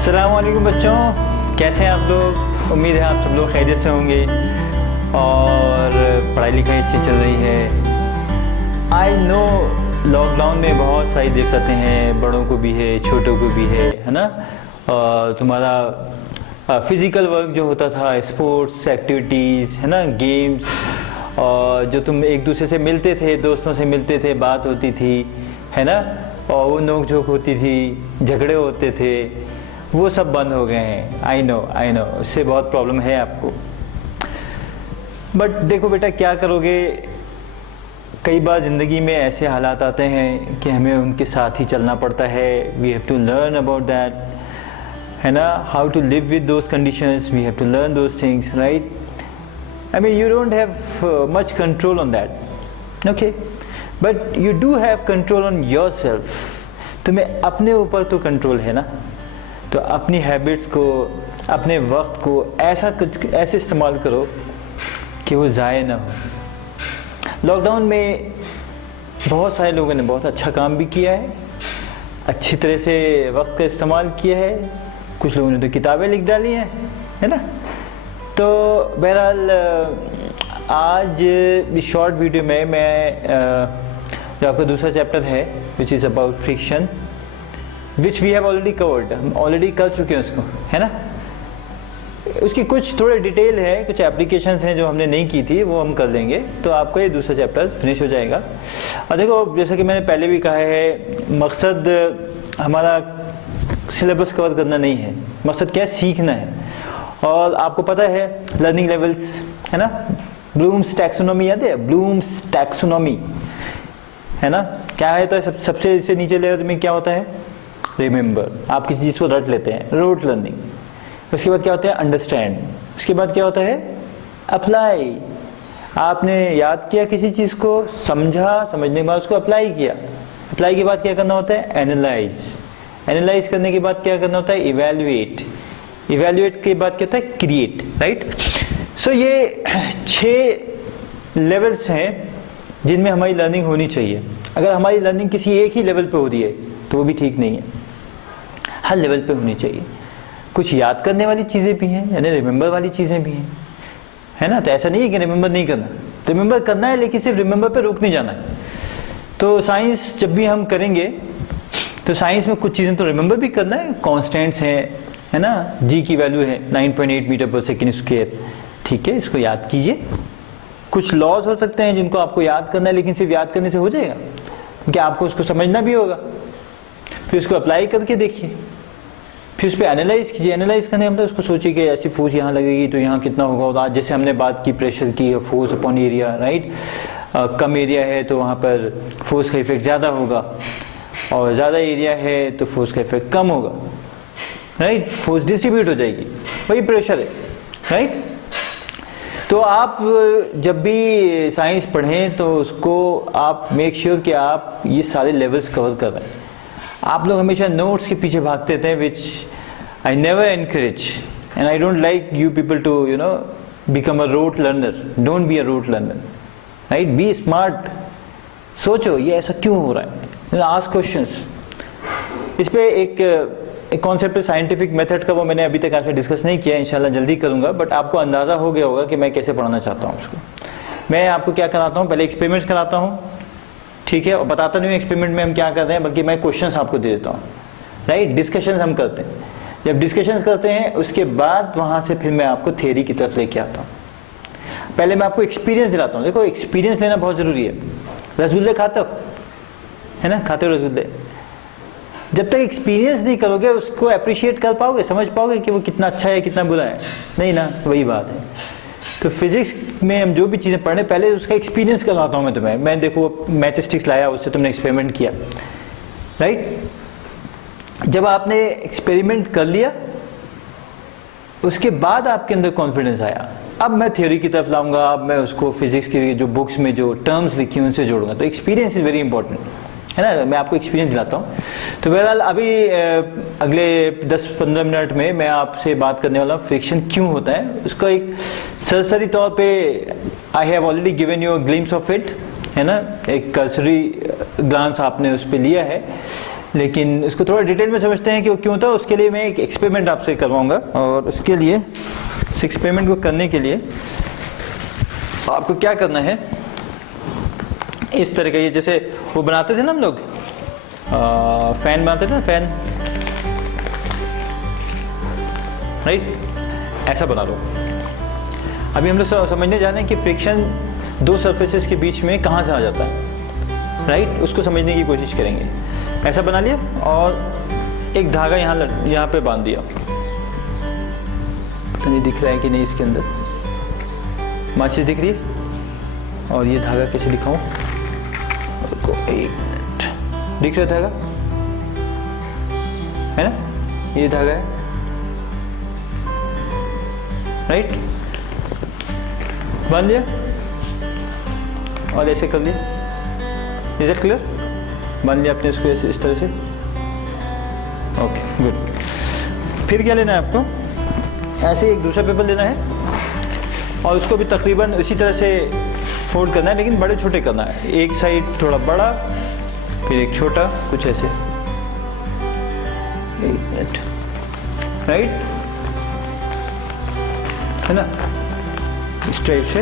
अस्सलाम वालेकुम बच्चों, कैसे हैं आप लोग। उम्मीद है आप सब लोग खैरियत से होंगे और पढ़ाई लिखाई अच्छी चल रही है। आई नो लॉकडाउन में बहुत सारी दिक्कतें हैं, बड़ों को भी है, छोटों को भी है ना। तुम्हारा फिज़िकल वर्क जो होता था, स्पोर्ट्स एक्टिविटीज़ है ना, गेम्स, और जो तुम एक दूसरे से मिलते थे, दोस्तों से मिलते थे, बात होती थी है ना, और वो नोक झोंक होती थी, झगड़े होते थे, वो सब बंद हो गए हैं। आई नो उससे बहुत प्रॉब्लम है आपको। बट देखो बेटा, क्या करोगे, कई बार ज़िंदगी में ऐसे हालात आते हैं कि हमें उनके साथ ही चलना पड़ता है। We have to learn about that, है ना, how to live with those conditions, we have to learn those things, right. I mean you don't have much control on that, okay, but you do have control on yourself. तुम्हें अपने ऊपर तो control है ना, तो अपनी habits को, अपने वक्त को ऐसे इस्तेमाल करो कि वो ज़ाया ना हो। लॉकडाउन में बहुत सारे लोगों ने बहुत अच्छा काम भी किया है, अच्छी तरह से वक्त का इस्तेमाल किया है, कुछ लोगों ने तो किताबें लिख डाली हैं, है ना। तो बहरहाल आज इस शॉर्ट वीडियो में मैं जो आपका दूसरा चैप्टर है which is about friction, which we have already covered, हम ऑलरेडी कर चुके हैं उसको, है ना। उसकी कुछ थोड़े डिटेल है, कुछ एप्लीकेशंस हैं जो हमने नहीं की थी, वो हम कर लेंगे, तो आपका ये दूसरा चैप्टर फिनिश हो जाएगा। और देखो, जैसा कि मैंने पहले भी कहा है, मकसद हमारा सिलेबस कवर करना नहीं है, मकसद क्या है, सीखना है। और आपको पता है लर्निंग लेवल्स, है ना, ब्लूम्स टैक्सोनॉमी याद है, ब्लूम्स टैक्सोनॉमी, है ना, क्या है, तो सबसे इससे नीचे लेवल में क्या होता है, रिमेंबर, आप किसी चीज़ को रट लेते हैं, रोट लर्निंग। उसके बाद क्या होता है, अंडरस्टैंड। उसके बाद क्या होता है, अप्लाई, आपने याद किया किसी चीज़ को, समझा, समझने के बाद उसको अप्लाई किया, अप्लाई के बाद क्या करना होता है, एनालाइज, एनालाइज करने के बाद क्या करना होता है, इवेल्युएट, इवेल्युएट के बाद क्या होता है, क्रिएट, राइट। सो ये 6 लेवल्स हैं जिनमें हमारी लर्निंग होनी चाहिए। अगर हमारी लर्निंग किसी एक ही लेवल पे हो रही है तो वो भी ठीक नहीं है, हर लेवल पे होनी चाहिए। कुछ याद करने वाली चीज़ें भी हैं, यानी रिमेंबर वाली चीज़ें भी हैं, है ना। तो ऐसा नहीं है कि रिमेंबर नहीं करना, रिमेंबर करना है, लेकिन सिर्फ रिमेंबर पे रुक नहीं जाना है। तो साइंस जब भी हम करेंगे तो साइंस में कुछ चीज़ें तो रिमेंबर भी करना है, कॉन्स्टेंट्स हैं, है ना, जी की वैल्यू है 9.8 मीटर पर सेकेंड स्क्वायर, ठीक है, इसको याद कीजिए। कुछ लॉज हो सकते हैं जिनको आपको याद करना है, लेकिन सिर्फ याद करने से हो जाएगा, क्योंकि आपको उसको समझना भी होगा। फिर उसको अप्लाई करके देखिए, फिर उस पर एनालाइज कीजिए। एनालाइज करने का मतलब उसको सोचिए कि ऐसी फोर्स यहाँ लगेगी तो यहाँ कितना होगा। और आज जैसे हमने बात की प्रेशर की, फोर्स अपॉन एरिया, राइट, कम एरिया है तो वहाँ पर फोर्स का इफेक्ट ज़्यादा होगा, और ज़्यादा एरिया है तो फोर्स का इफेक्ट कम होगा, राइट, फोर्स डिस्ट्रीब्यूट हो जाएगी, वही प्रेशर है, राइट। तो आप जब भी साइंस पढ़ें तो उसको आप मेक श्योर कि आप ये सारे लेवल्स कवर कर रहे हैं। आप लोग हमेशा नोट्स के पीछे भागते थे, which I never encourage, and I don't like you people to become a rote learner. Don't be a rote learner, right, be smart. सोचो ये ऐसा क्यों हो रहा है, आस्क क्वेश्चंस। इस पे एक कॉन्सेप्ट है साइंटिफिक मेथड का, वो मैंने अभी तक आपसे डिस्कस नहीं किया, इंशाल्लाह जल्दी करूंगा, बट आपको अंदाज़ा हो गया होगा कि मैं कैसे पढ़ाना चाहता हूँ उसको। मैं आपको क्या कराता हूँ, पहले एक्सपेरिमेंट्स कराता हूँ, ठीक है, और बताता नहीं हूँ एक्सपेरिमेंट में हम क्या कर रहे हैं, बल्कि मैं क्वेश्चंस आपको दे देता हूँ, राइट। डिस्कशंस हम करते हैं, जब डिस्कशंस करते हैं उसके बाद वहाँ से फिर मैं आपको थ्योरी की तरफ लेके आता हूँ। पहले मैं आपको एक्सपीरियंस दिलाता हूँ। देखो, एक्सपीरियंस लेना बहुत ज़रूरी है। रसगुल्ले खाते हो, है ना, खाते हो रसगुल्ले। जब तक एक्सपीरियंस नहीं करोगे उसको अप्रिशिएट कर पाओगे, समझ पाओगे कि वो कितना अच्छा है कितना बुरा है, नहीं ना, वही बात है। तो फिजिक्स में हम जो भी चीज़ें पढ़ने, पहले उसका एक्सपीरियंस करवाता हूँ मैं तुम्हें। मैं देखो मैच स्टिक्स लाया, उससे तुमने एक्सपेरिमेंट किया, राइट। जब आपने एक्सपेरिमेंट कर लिया उसके बाद आपके अंदर कॉन्फिडेंस आया, अब मैं थ्योरी की तरफ लाऊंगा, अब मैं उसको फिजिक्स की जो बुक्स में जो टर्म्स लिखी हैं उनसे जोड़ूंगा। तो एक्सपीरियंस इज़ वेरी इंपॉर्टेंट, है ना। मैं आपको एक्सपीरियंस दिलाता हूँ। तो बहरहाल अभी अगले 10-15 मिनट में मैं आपसे बात करने वाला हूँ फ्रिक्शन क्यों होता है। उसका एक सरसरी तौर पे I have already given you a glimpse of it, है ना, एक कर्सरी ग्लांस आपने उस पर लिया है। लेकिन इसको थोड़ा डिटेल में समझते हैं कि वो क्यों था। उसके लिए मैं एक एक्सपेरिमेंट आपसे करवाऊंगा, और उसके लिए इस एक्सपेरिमेंट को करने के लिए आपको क्या करना है, इस तरह का, ये जैसे वो बनाते थे ना हम लोग, फैन बनाते थे ना, फैन, राइट, ऐसा बना लो। अभी हम लोग समझने जा रहे हैं कि फ्रिक्शन दो सरफेसेस के बीच में कहाँ से आ जाता है, राइट, उसको समझने की कोशिश करेंगे। ऐसा बना लिया और एक धागा यहाँ पे बांध दिया। पता नहीं दिख रहा है कि नहीं, इसके अंदर माचिस दिख रही है, और ये धागा कैसे दिखाऊं, एक मिनट, दिख रहा धागा है ना, ये धागा है, राइट, बांध लिया और ऐसे कर लिया। Is it clear? बांध लिया आपने इसको इस तरह से, ओके गुड। फिर क्या लेना है आपको, ऐसे एक दूसरा पेपर लेना है और उसको भी तकरीबन इसी तरह से फोल्ड करना है, लेकिन बड़े छोटे करना है। एक साइड थोड़ा बड़ा, फिर एक छोटा, कुछ ऐसे, एक मिनट, राइट, है ना, इस टाइप से,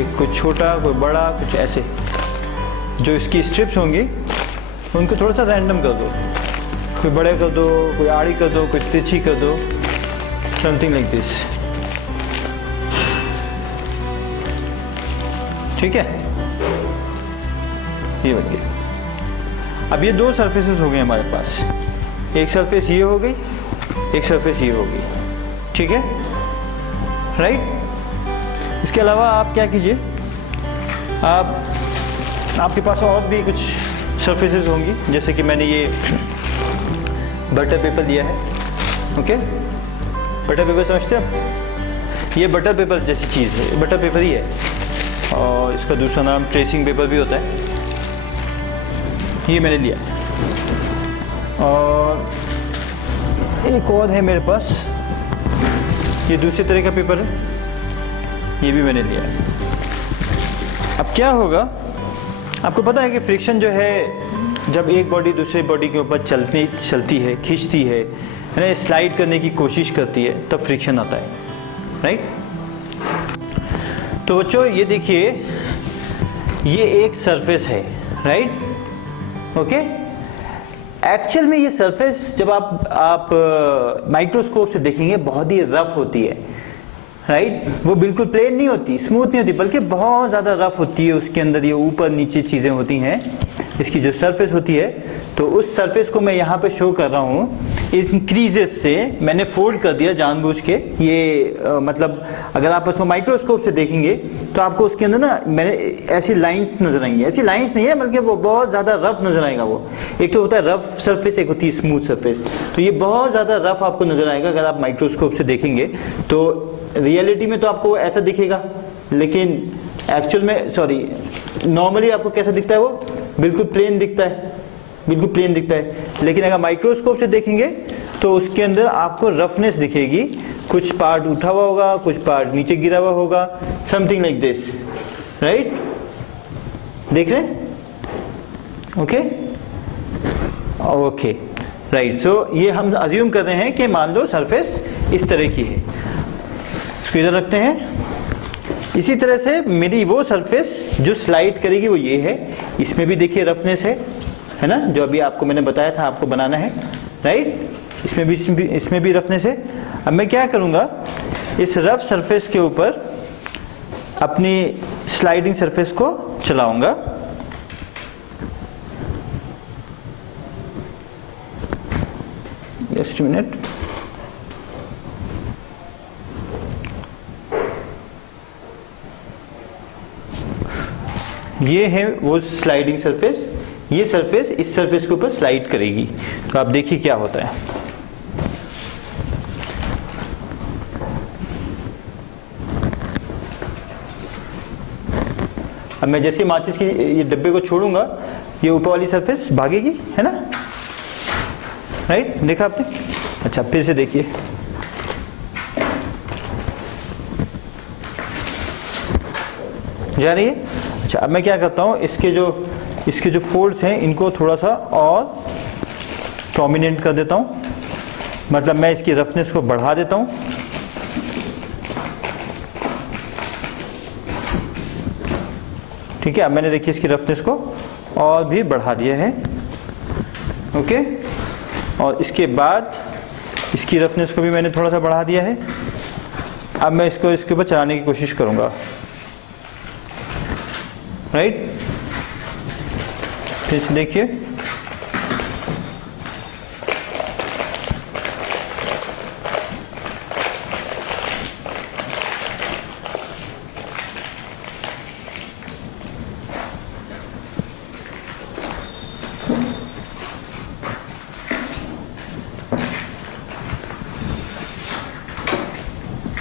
एक कुछ छोटा, कोई बड़ा, कुछ ऐसे। जो इसकी स्ट्रिप्स होंगी उनको थोड़ा सा रैंडम कर दो, कोई बड़े कर दो, कोई आड़ी कर दो, कोई तिरछी कर दो, समथिंग लाइक दिस, ठीक है, ये बन गया। अब ये दो सरफेसेस हो गए हमारे पास, एक सरफेस ये हो गई, एक सरफेस ये हो गई, ठीक है, राइट। इसके अलावा आप क्या कीजिए, आपके पास और भी कुछ सरफेसेस होंगी, जैसे कि मैंने ये बटर पेपर लिया है, ओके, बटर पेपर समझते हो, ये बटर पेपर जैसी चीज़ है, बटर पेपर ही है, और इसका दूसरा नाम ट्रेसिंग पेपर भी होता है। ये मैंने लिया, और एक और है मेरे पास, ये दूसरे तरह का पेपर है, ये भी मैंने लिया है। अब क्या होगा, आपको पता है कि फ्रिक्शन जो है, जब एक बॉडी दूसरे बॉडी के ऊपर चलती है, खींचती है ना, स्लाइड करने की कोशिश करती है, तब फ्रिक्शन आता है, राइट। तो बच्चों ये देखिए, ये एक सरफेस है, राइट, ओके। एक्चुअल में ये सरफेस जब आप माइक्रोस्कोप से देखेंगे बहुत ही रफ होती है, राइट, वो बिल्कुल प्लेन नहीं होती, स्मूथ नहीं होती, बल्कि बहुत ज़्यादा रफ होती है। उसके अंदर ये ऊपर नीचे चीज़ें होती हैं, इसकी जो सरफेस होती है। तो उस सरफेस को मैं यहाँ पे शो कर रहा हूँ, इस क्रीजेस से मैंने फोल्ड कर दिया जानबूझ के। ये मतलब अगर आप उसको माइक्रोस्कोप से देखेंगे तो आपको उसके अंदर ना मैंने ऐसी लाइंस नजर आएंगी, ऐसी लाइंस नहीं है बल्कि वो बहुत ज़्यादा रफ नजर आएगा। वो एक तो होता है रफ सरफेस, एक होती है स्मूथ सरफेस। तो ये बहुत ज़्यादा रफ आपको नजर आएगा अगर आप माइक्रोस्कोप से देखेंगे। तो रियलिटी में तो आपको ऐसा दिखेगा, लेकिन एक्चुअल में नॉर्मली आपको कैसा दिखता है, वो बिल्कुल प्लेन दिखता है, बिल्कुल प्लेन दिखता है। लेकिन अगर माइक्रोस्कोप से देखेंगे तो उसके अंदर आपको रफनेस दिखेगी, कुछ पार्ट उठा हुआ होगा, कुछ पार्ट नीचे गिरा हुआ होगा, समथिंग लाइक दिस, राइट। देख रहे हैं? Okay okay, right. सो ये हम अज्यूम कर रहे हैं कि मान लो सरफेस इस तरह की है, इसको इधर रखते हैं। इसी तरह से मेरी वो सरफेस जो स्लाइड करेगी वो ये है। इसमें भी देखिए रफनेस है ना, जो अभी आपको मैंने बताया था आपको बनाना है, राइट। इसमें भी रफनेस है। अब मैं क्या करूँगा, इस रफ सरफेस के ऊपर अपनी स्लाइडिंग सरफेस को चलाऊंगा। जस्ट मिनट, ये है वो स्लाइडिंग सरफेस। ये सरफेस इस सरफेस के ऊपर स्लाइड करेगी। तो आप देखिए क्या होता है। अब मैं जैसे माचिस की ये डब्बे को छोड़ूंगा, ये ऊपर वाली सरफेस भागेगी, है ना, राइट। देखा आपने? अच्छा, फिर से देखिए, जा रही है। अच्छा, अब मैं क्या करता हूँ, इसके जो इसके जो फोल्ड्स हैं इनको थोड़ा सा और प्रोमिनेंट कर देता हूँ, मतलब मैं इसकी रफनेस को बढ़ा देता हूँ। ठीक है, अब मैंने देखिए इसकी रफनेस को और भी बढ़ा दिया है। ओके, और इसके बाद इसकी रफनेस को भी मैंने थोड़ा सा बढ़ा दिया है। अब मैं इसको इसके ऊपर चलाने की कोशिश करूंगा, राइट। फिर से देखिए,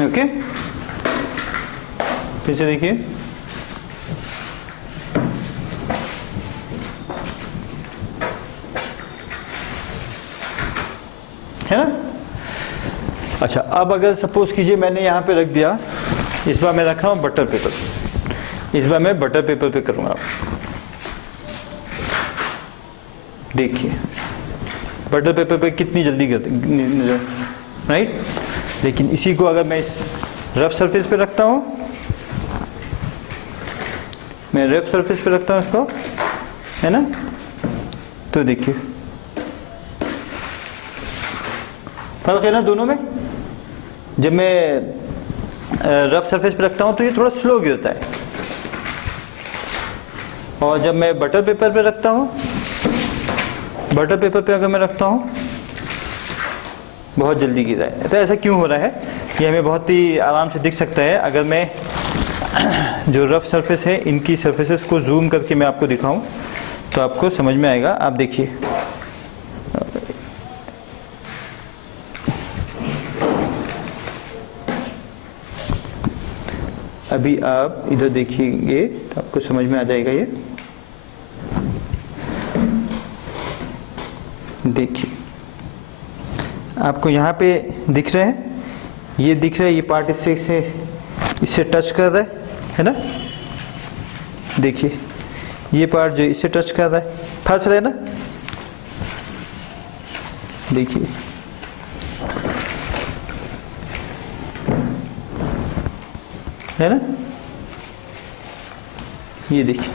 ओके, फिर से देखिए, है ना। अच्छा, अब अगर सपोज कीजिए मैंने यहाँ पे रख दिया, इस बार मैं रखा हूँ बटर पेपर, इस बार मैं बटर पेपर पे करूँगा। देखिए बटर पेपर पे कितनी जल्दी करते, राइट। लेकिन इसी को अगर मैं इस रफ सरफेस पे रखता हूँ, मैं रफ सरफेस पे रखता हूँ इसको, है ना, तो देखिए फर्क है ना दोनों में। जब मैं रफ सरफेस पे रखता हूँ तो ये थोड़ा स्लो गिरता है, और जब मैं बटर पेपर पे रखता हूँ, बटर पेपर पे अगर मैं रखता हूँ बहुत जल्दी गिरा है। तो ऐसा क्यों हो रहा है, ये हमें बहुत ही आराम से दिख सकता है। अगर मैं जो रफ सरफेस है इनकी सरफेसेस को जूम करके मैं आपको दिखाऊं तो आपको समझ में आएगा। आप देखिए, अभी आप इधर देखिएंगे तो आपको समझ में आ जाएगा। ये देखिए, आपको यहाँ पे दिख रहे हैं, ये दिख रहा है, ये पार्ट इससे टच कर रहा है ना। देखिए ये पार्ट जो इससे टच कर रहा है, फंस रहा है ना। देखिए है ना, ये देखिए,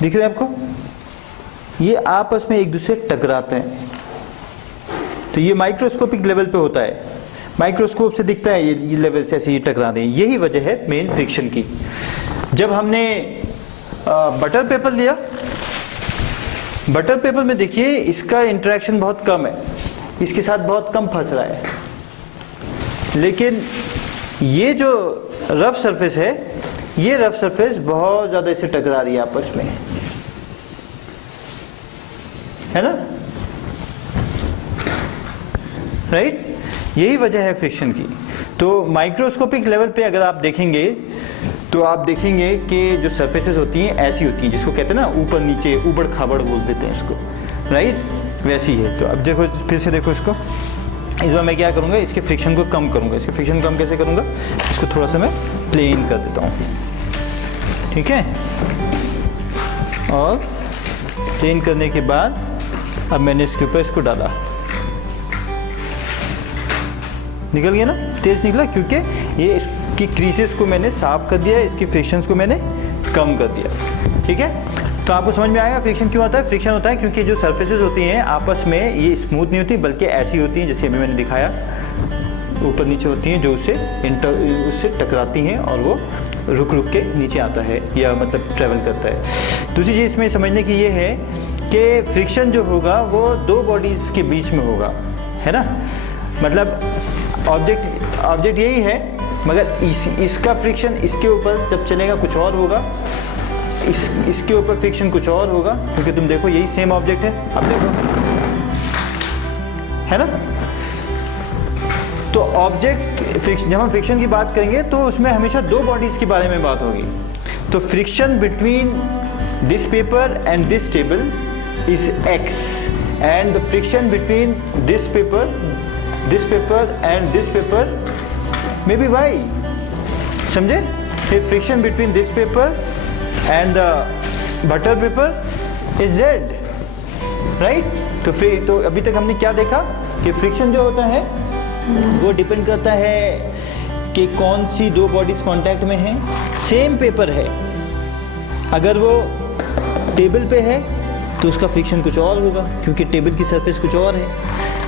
दिख रहा है आपको, ये आपस में एक दूसरे टकराते हैं। तो ये माइक्रोस्कोपिक लेवल पे होता है, माइक्रोस्कोप से दिखता है ये लेवल से ऐसे ये टकरा दें। यही वजह है मेन फ्रिक्शन की। जब हमने बटर पेपर लिया, बटर पेपर में देखिए इसका इंटरेक्शन बहुत कम है, इसके साथ बहुत कम फंस रहा है। लेकिन ये जो रफ सरफेस है, ये रफ सरफेस बहुत ज्यादा इसे टकरा रही है आपस में, है ना, राइट। यही वजह है फ्रिक्शन की। तो माइक्रोस्कोपिक लेवल पे अगर आप देखेंगे तो आप देखेंगे कि जो सरफेसेस होती हैं ऐसी होती हैं, जिसको कहते हैं ना ऊपर नीचे, ऊबड़ खाबड़ बोल देते हैं इसको, राइट, वैसी है। तो अब देखो, फिर से देखो इसको, इस बार मैं क्या करूँगा, इसके फ्रिक्शन को कम करूँगा। इसके फ्रिक्शन कम कैसे करूँगा, इसको थोड़ा सा मैं प्लेन कर देता हूँ, ठीक है। और प्लेन करने के बाद अब मैंने इसके ऊपर इसको डाला, निकल गया ना, तेज निकला, क्योंकि ये इसकी क्रीसेस को मैंने साफ कर दिया, इसकी फ्रिक्शंस को मैंने कम कर दिया, ठीक है। तो आपको समझ में आएगा फ्रिक्शन क्यों होता है। फ्रिक्शन होता है क्योंकि जो सरफेसेस होती हैं आपस में ये स्मूथ नहीं होती, बल्कि ऐसी होती हैं जैसे अभी मैंने दिखाया, ऊपर नीचे होती हैं, जो उससे टकराती हैं और वो रुक रुक के नीचे आता है, या मतलब ट्रेवल करता है। दूसरी चीज़ इसमें समझने की ये है कि फ्रिक्शन जो होगा वो दो बॉडीज़ के बीच में होगा, है ना। मतलब ऑब्जेक्ट यही है, मगर इसका फ्रिक्शन इसके ऊपर जब चलेगा कुछ और होगा, इसके ऊपर फ्रिक्शन कुछ और होगा, क्योंकि तुम देखो यही सेम ऑब्जेक्ट है, अब देखो, है ना। तो ऑब्जेक्ट फ्रिक्शन, जब हम फ्रिक्शन की बात करेंगे तो उसमें हमेशा दो बॉडीज के बारे में बात होगी। तो friction between this paper and this table is x, and the friction between this paper and this paper may be y, समझे। if friction between this paper and the butter paper is Z, right? तो अभी तक हमने क्या देखा कि friction जो होता है वो डिपेंड करता है कि कौन सी दो बॉडीज कांटेक्ट में हैं। सेम पेपर है, अगर वो टेबल पे है तो उसका फ्रिक्शन कुछ और होगा क्योंकि टेबल की सरफेस कुछ और है।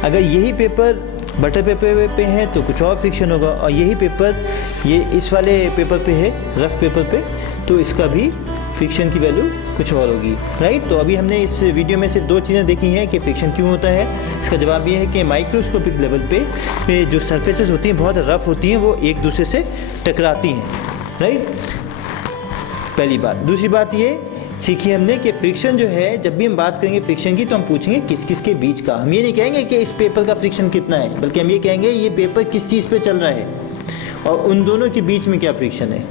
अगर यही पेपर बटर पेपर पे है तो कुछ और फ्रिक्शन होगा, और यही पेपर ये इस वाले पेपर पे है, रफ पेपर पे, तो इसका भी फ्रिक्शन की वैल्यू कुछ और होगी, राइट। तो अभी हमने इस वीडियो में सिर्फ दो चीज़ें देखी हैं कि फ्रिक्शन क्यों होता है। इसका जवाब ये है कि माइक्रोस्कोपिक लेवल पे जो सरफेसेस होती हैं बहुत रफ होती हैं, वो एक दूसरे से टकराती हैं, राइट। पहली बात। दूसरी बात ये सीखी हमने कि फ्रिक्शन जो है, जब भी हम बात करेंगे फ्रिक्शन की तो हम पूछेंगे किस किस के बीच का। हम ये नहीं कहेंगे कि इस पेपर का फ्रिक्शन कितना है, बल्कि हम ये कहेंगे ये पेपर किस चीज़ पे चल रहा है और उन दोनों के बीच में क्या फ्रिक्शन है।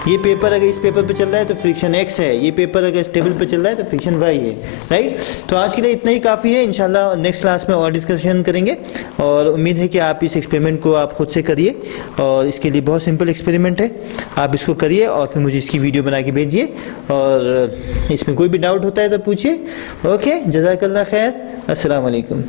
ये पेपर अगर इस पेपर पे चल रहा है तो फ्रिक्शन x है, ये पेपर अगर इस टेबल पे चल रहा है तो फ्रिक्शन y है, राइट। तो आज के लिए इतना ही काफ़ी है। इंशाल्लाह नेक्स्ट क्लास में और डिस्कशन करेंगे, और उम्मीद है कि आप इस एक्सपेरिमेंट को आप खुद से करिए, और इसके लिए बहुत सिंपल एक्सपेरिमेंट है, आप इसको करिए और फिर मुझे इसकी वीडियो बना के भेजिए, और इसमें कोई भी डाउट होता है तो पूछिए। ओके, जज़ाकल्लाह खैर, अस्सलाम वालेकुम।